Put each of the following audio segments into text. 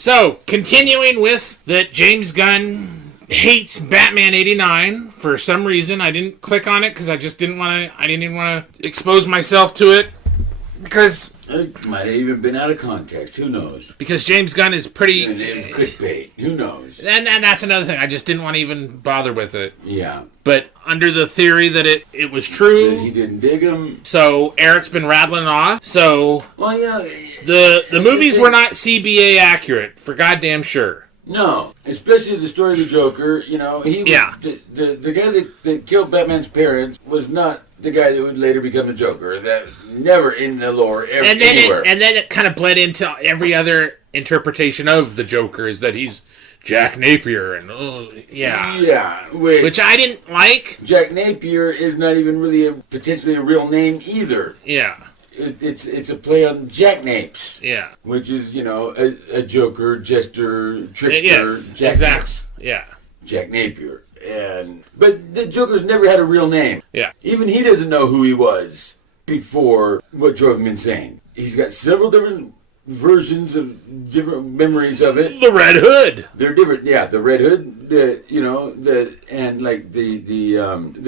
So, continuing with that James Gunn hates Batman 89 for some reason. I didn't click on it because I didn't even want to expose myself to it. Because it might have even been out of context. Who knows? Because James Gunn is pretty... And it was clickbait. Who knows? And that's another thing. I just didn't want to even bother with it. Yeah. But under the theory that it was true... That he didn't dig him. So Eric's been rattling off. So... Well, The movies were not CBA accurate, for goddamn sure. No. Especially the story of the Joker. He the guy that killed Batman's parents was not the guy that would later become the Joker. That never in the lore anywhere. And then it kind of bled into every other interpretation of the Joker, is that he's Jack Napier, and yeah, which I didn't like. Jack Napier is not even really potentially a real name either. Yeah. It's a play on Jackanapes. Yeah. Which is, a joker, jester, trickster. Yes, exactly. Yeah. Jack Napier. But the Joker's never had a real name. Yeah. Even he doesn't know who he was before what drove him insane. He's got several different versions of different memories of it. The Red Hood. They're different. Yeah, the Red Hood, the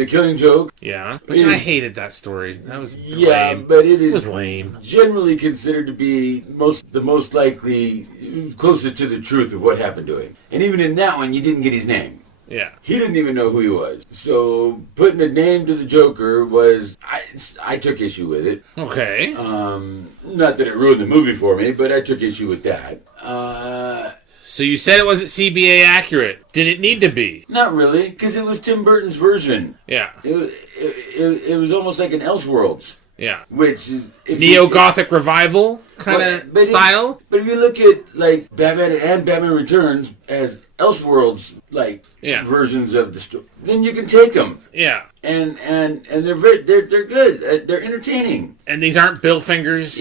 Killing Joke. Yeah, which I hated that story. That was lame. But it was lame. Generally considered to be the most likely, closest to the truth of what happened to him. And even in that one, you didn't get his name. Yeah. He didn't even know who he was. So putting a name to the Joker was... I took issue with it. Okay. Not that it ruined the movie for me, but I took issue with that. So you said it wasn't CBA accurate. Did it need to be? Not really, because it was Tim Burton's version. Yeah. It was almost like an Elseworlds. Yeah. Which is... Neo-Gothic revival kind of style? But if you look at, like, Batman and Batman Returns as Elseworlds, like, versions of the story, then you can take them. Yeah. And they're good. They're entertaining. And these aren't Bill Fingers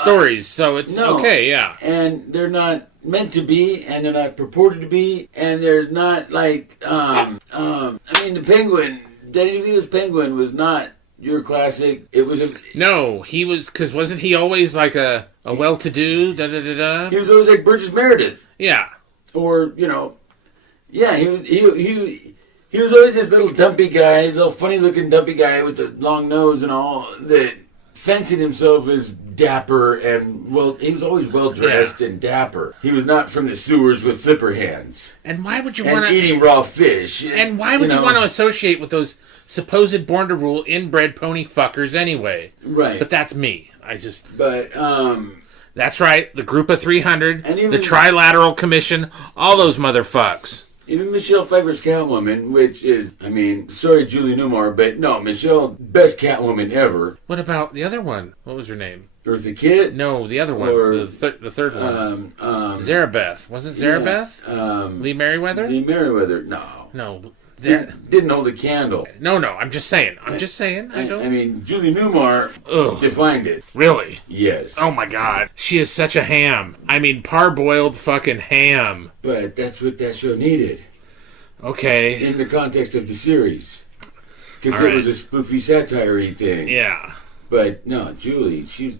stories, so it's okay, yeah. And they're not meant to be, and they're not purported to be, and there's not, like, the Penguin, Danny DeVito's Penguin was not your classic. It was No, he was, because wasn't he always like a well-to-do, da-da-da-da? He was always like Burgess Meredith. Yeah. Or, he was always this little dumpy guy, little funny-looking dumpy guy with the long nose and all, that fancied himself as dapper and, he was always well-dressed and dapper. He was not from the sewers with flipper hands. And why would you want to... eating raw fish. And why would you want to associate with those supposed born-to-rule inbred pony fuckers anyway? Right. But that's me. But, that's right. The Group of 300, the Trilateral Commission, all those motherfucks. Even Michelle Pfeiffer's Catwoman, which is, sorry Julie Newmar, but no, Michelle, best Catwoman ever. What about the other one? What was her name? Eartha Kitt? No, the other one. Or, the third one. Zarabeth. Wasn't Zarabeth? Lee Merriweather? Lee Merriweather, no. No. Didn't hold a candle. No, I'm just saying. Julie Newmar defined it. Really? Yes. Oh my God. She is such a ham. Parboiled fucking ham. But that's what that show needed. Okay. In the context of the series. Because it was a spoofy satire-y thing. Yeah. But no, Julie, she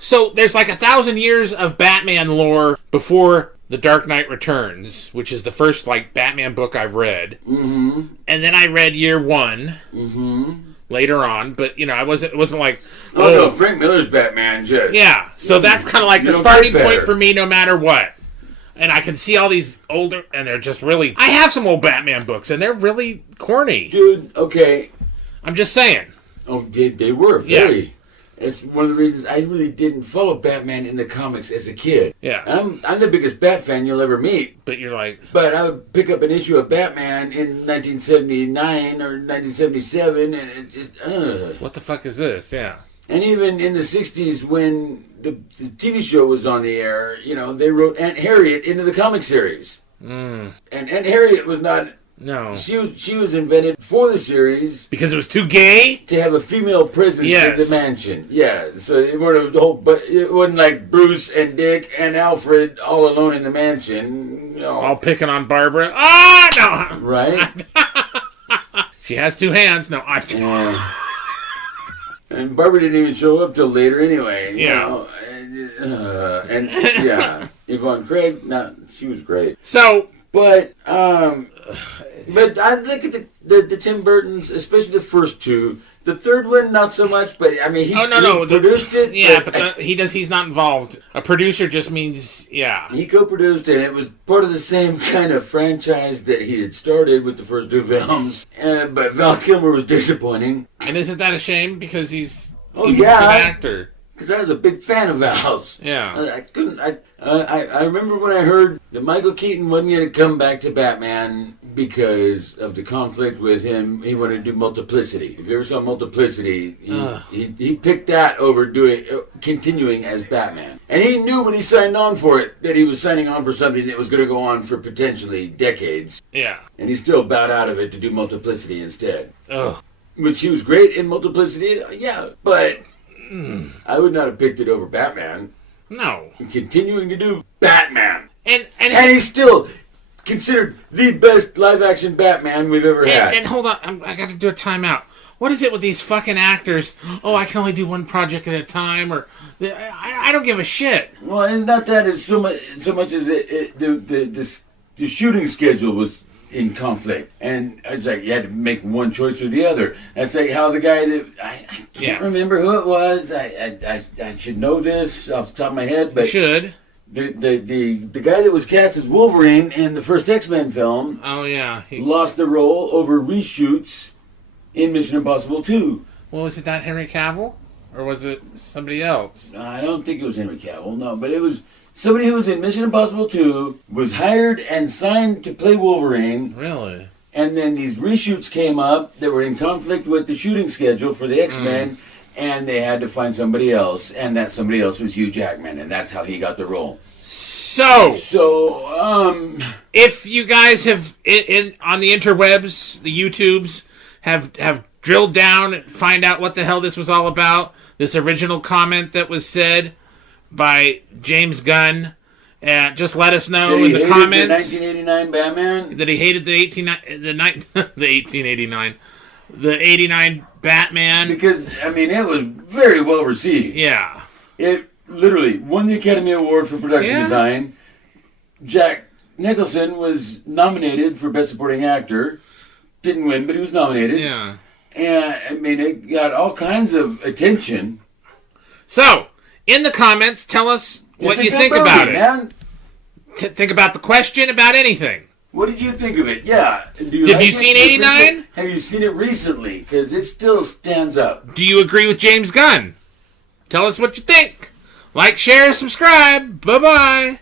so there's like 1,000 years of Batman lore before The Dark Knight Returns, which is the first, Batman book I've read. Mm-hmm. And then I read Year One. Mm-hmm. Later on, but, it wasn't like... Oh, no, Frank Miller's Batman, just... Yeah, so that's kind of like the starting point for me no matter what. And I can see all these older... And they're just really... I have some old Batman books, and they're really corny. Dude, okay. I'm just saying. Oh, they were, very... Yeah. It's one of the reasons I really didn't follow Batman in the comics as a kid. Yeah. I'm the biggest Bat fan you'll ever meet. But you're like... But I would pick up an issue of Batman in 1979 or 1977, and it just... What the fuck is this? Yeah. And even in the 60s, when the TV show was on the air, they wrote Aunt Harriet into the comic series. Mm. And Aunt Harriet was not... No. She was invented for the series. Because it was too gay? To have a female presence at the mansion. Yeah. So it wasn't like Bruce and Dick and Alfred all alone in the mansion. All picking on Barbara. Ah, no. Right? She has two hands. No, Yeah. And Barbara didn't even show up till later anyway. Yeah. And yeah, Yvonne Craig, she was great. So, but I look at the Tim Burtons, especially the first two. The third one, not so much, but I mean, he produced it. Yeah, but he's not involved. A producer just means, yeah. He co-produced it, and it was part of the same kind of franchise that he had started with the first two films. But Val Kilmer was disappointing. And isn't that a shame? Because he was a good actor. Because I was a big fan of Val's. Yeah. I remember when I heard that Michael Keaton wasn't going to come back to Batman because of the conflict with him. He wanted to do Multiplicity. If you ever saw Multiplicity, he picked that over continuing as Batman. And he knew when he signed on for it that he was signing on for something that was going to go on for potentially decades. Yeah. And he still bowed out of it to do Multiplicity instead. Ugh. Which he was great in Multiplicity, yeah, but I would not have picked it over Batman. No. And continuing to do Batman. And he's still considered the best live-action Batman we've ever had. And hold on, I got to do a timeout. What is it with these fucking actors? Oh, I can only do one project at a time, or I don't give a shit. Well, it's not that. It's so much as the shooting schedule was in conflict, and it's like you had to make one choice or the other. That's like how the guy that I can't remember who it was. I should know this off the top of my head, but you should. The guy that was cast as Wolverine in the first X-Men film. Oh yeah, he lost the role over reshoots in Mission Impossible 2. Well, was it that Henry Cavill, or was it somebody else? I don't think it was Henry Cavill. No, but it was somebody who was in Mission Impossible 2, was hired and signed to play Wolverine. Really? And then these reshoots came up that were in conflict with the shooting schedule for the X-Men, and they had to find somebody else, and that somebody else was Hugh Jackman, and that's how he got the role. So if you guys have on the interwebs, the YouTubes have drilled down and find out what the hell this was all about, this original comment that was said by James Gunn, just let us know in the comments. The 1989 Batman? That he hated the 89 Batman. Because, I mean, it was very well received. Yeah. It literally won the Academy Award for production design. Jack Nicholson was nominated for Best Supporting Actor. Didn't win, but he was nominated. Yeah. And, I mean, it got all kinds of attention. So, in the comments, tell us what you think about it. Man. Think about the question, about anything. What did you think of it? Yeah. Have you seen 89? Have you seen it recently? Because it still stands up. Do you agree with James Gunn? Tell us what you think. Like, share, subscribe. Bye-bye.